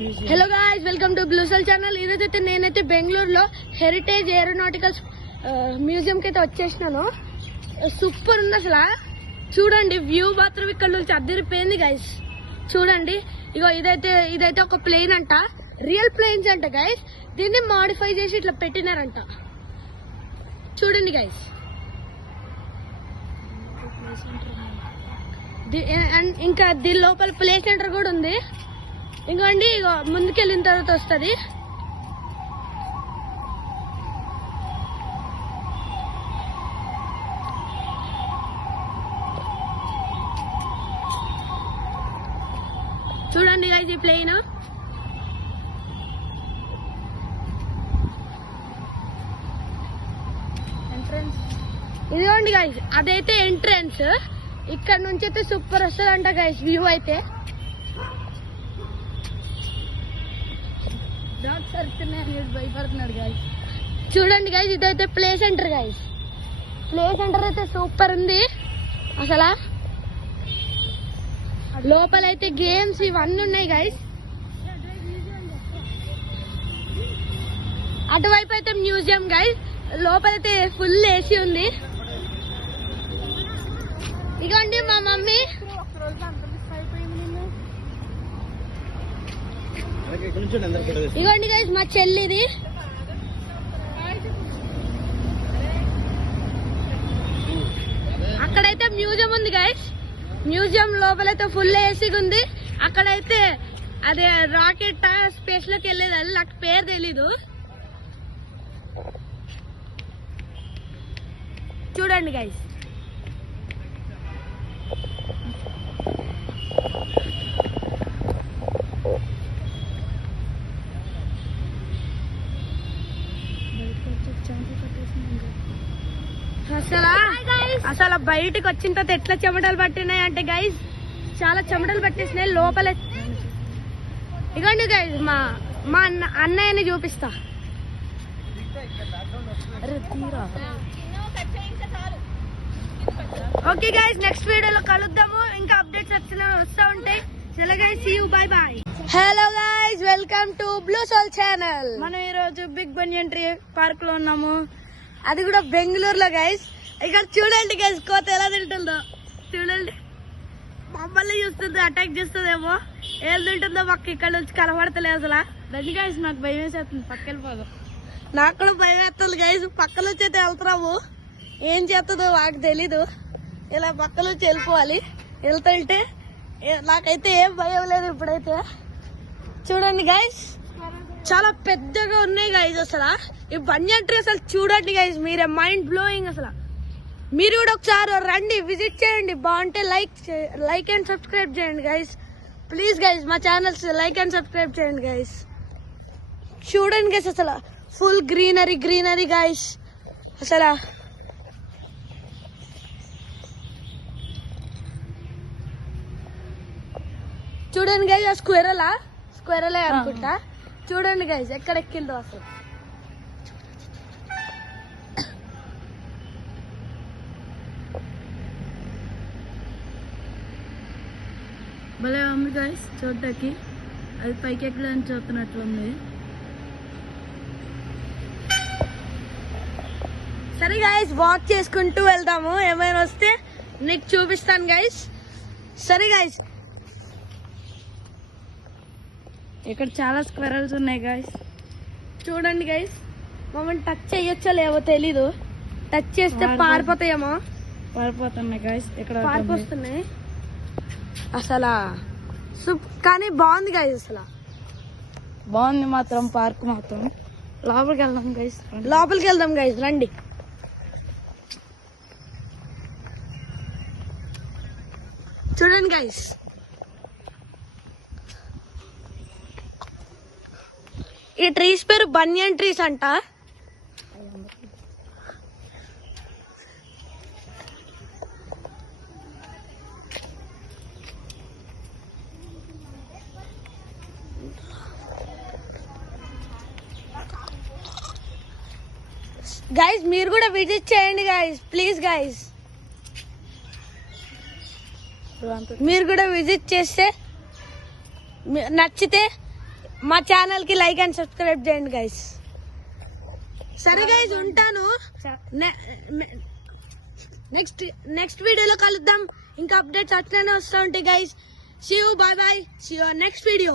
Hello guys, welcome to blue cell channel. ఈరోజైతే నేనైతే బెంగళూరులో హెరిటేజ్ ఏరోనాటికల్ మ్యూజియం కి అయితే వచ్చేసినాను. సూపర్ ఉంది అసలు. చూడండి, వ్యూ మాత్రం ఇక్కడ నుంచి అద్దరిపోయింది గైస్. చూడండి, ఇగో ఇదైతే ఒక ప్లేన్ అంట, రియల్ ప్లేన్స్ అంట గైస్. దీన్ని మాడిఫై చేసి ఇట్లా పెట్టినారంట. చూడండి గైస్, ఇంకా దీని లోపల ప్లే సెంటర్ కూడా ఉంది. ఇంకోండి, ఇగో ముందుకెళ్ళిన తర్వాత వస్తుంది. చూడండి గైస్, ఈ ప్లేన్ ఎంట్రన్స్. ఇదిగోండి గైస్, అదైతే ఎంట్రన్స్. ఇక్కడ నుంచి అయితే సూపర్ వస్తుంది అంట గైస్ వ్యూ అయితే. భయపడుతున్నాడు గైస్. చూడండి గైస్, ఇదైతే play centre guys. Play centre అయితే సూపర్ ఉంది అసలు. లోపలైతే గేమ్స్ ఇవన్నీ ఉన్నాయి గైస్. అటువైపు అయితే మ్యూజియం గైస్. లోపలైతే ఫుల్ ఏసీ ఉంది. ఇగోండి మా మమ్మీ, ఇగోండి గైస్ మా చెల్లిది. అక్కడైతే మ్యూజియం ఉంది గైస్. మ్యూజియం లోపలైతే ఫుల్ ఏసీ ఉంది. అక్కడైతే అదే రాకెట్ స్పేస్ లోకి వెళ్ళేది, నాకు పేరు తెలీదు. చూడండి గైస్, అసలు బయటకు వచ్చిన తర్వాత ఎట్లా చెమటలు పట్టినాయి అంటే గైస్, చాలా చెమటలు పట్టేసినాయి లోపల. ఇగోండి గైస్, మా అన్నయ్యని చూపిస్తా. ఓకే గైస్, నెక్స్ట్ వీడియోలో కలుద్దాము. ఇంకా అప్డేట్స్ వస్తూ ఉంటాయి. చలో guys, see you, bye bye. Hello guys, welcome to blue cell channel. మనం ఈ రోజు బిగ్ బనియన్ ట్రీ పార్క్ లో ఉన్నాము, అది కూడా బెంగళూరులో గైస్. ఇక్కడ చూడండి గైస్, కోత ఎలా తింటుందో చూడండి. మమ్మల్ని చూస్తుంది, అటాక్ చేస్తుందేమో. ఏం తింటుందో మాకు ఇక్కడ నుంచి కనబడతలేదు అసలు. రండి గైస్, నాకు భయం వేసేస్తుంది, పక్కెళ్ళిపోదు. నాకు కూడా భయం వేస్తుంది గైస్. పక్క నుంచి అయితే వెళ్తున్నాము, ఏం చేస్తుందో మాకు తెలీదు. ఇలా పక్క నుంచి వెళ్ళిపోవాలి. వెళ్తుంటే నాకైతే ఏం భయం లేదు ఇప్పుడైతే. చూడండి గైస్, చాలా పెద్దగా ఉన్నాయి గైస్ అసలు. ఈ బనియన్ ట్రీ అసలు చూడండి గైస్, మీరే మైండ్ బ్లోయింగ్ అసలు. మీరు కూడా ఒకసారి రండి, విజిట్ చేయండి. బాగుంటే లైక్ అండ్ సబ్స్క్రైబ్ చేయండి గైస్. ప్లీజ్ గైస్, మా ఛానల్స్ లైక్ అండ్ సబ్స్క్రైబ్ చేయండి గైస్. చూడండి గైస్, అసలు ఫుల్ గ్రీనరీ గైస్ అసలు. చూడండి గైస్, ఆ స్క్వేరలే అనుకుంటా. చూడండి గైస్, ఎక్కడ ఎక్కిందో అసలు. భలే ఉంది గైస్ చూడటానికి. అది పైకి ఎక్కడానికి చూస్తున్నట్లుంది. సరే గైస్, వాక్ చేసుకుంటూ వెళ్దాము. ఏమైనా వస్తే నీకు చూపిస్తాను గైస్. సరే గైస్, ఇక్కడ చాలా స్క్వెరల్స్ ఉన్నాయి గైస్. చూడండి గైస్, మమ్మల్ని టచ్ చేయొచ్చో లేవో తెలీదు. టచ్ చేస్తే పారిపోతాయేమో. పారిపోతున్నాయి గైస్, ఇక్కడ పారిపోతున్నాయి అసలు. కానీ బాగుంది గైస్ అసలు, బాగుంది మాత్రం పార్క్ మాత్రం. లోపలికి వెళ్దాం గైస్, రండి. చూడండి గైస్, ఈ ట్రీస్ పేరు బనియన్ ట్రీస్ అంట. గైస్, మీరు కూడా విజిట్ చేయండి గైస్, ప్లీజ్ గైస్. మీరు కూడా విజిట్ చేస్తే నచ్చితే మా ఛానల్ కి లైక్ అండ్ సబ్స్క్రైబ్ చేయండి గైస్. సరే గైస్ ఉంటాను. నెక్స్ట్ వీడియోలో కలుద్దాం. ఇంకా అప్డేట్స్ అట్లనే వస్తూ ఉంటాయి guys. See you, bye bye. See you next video.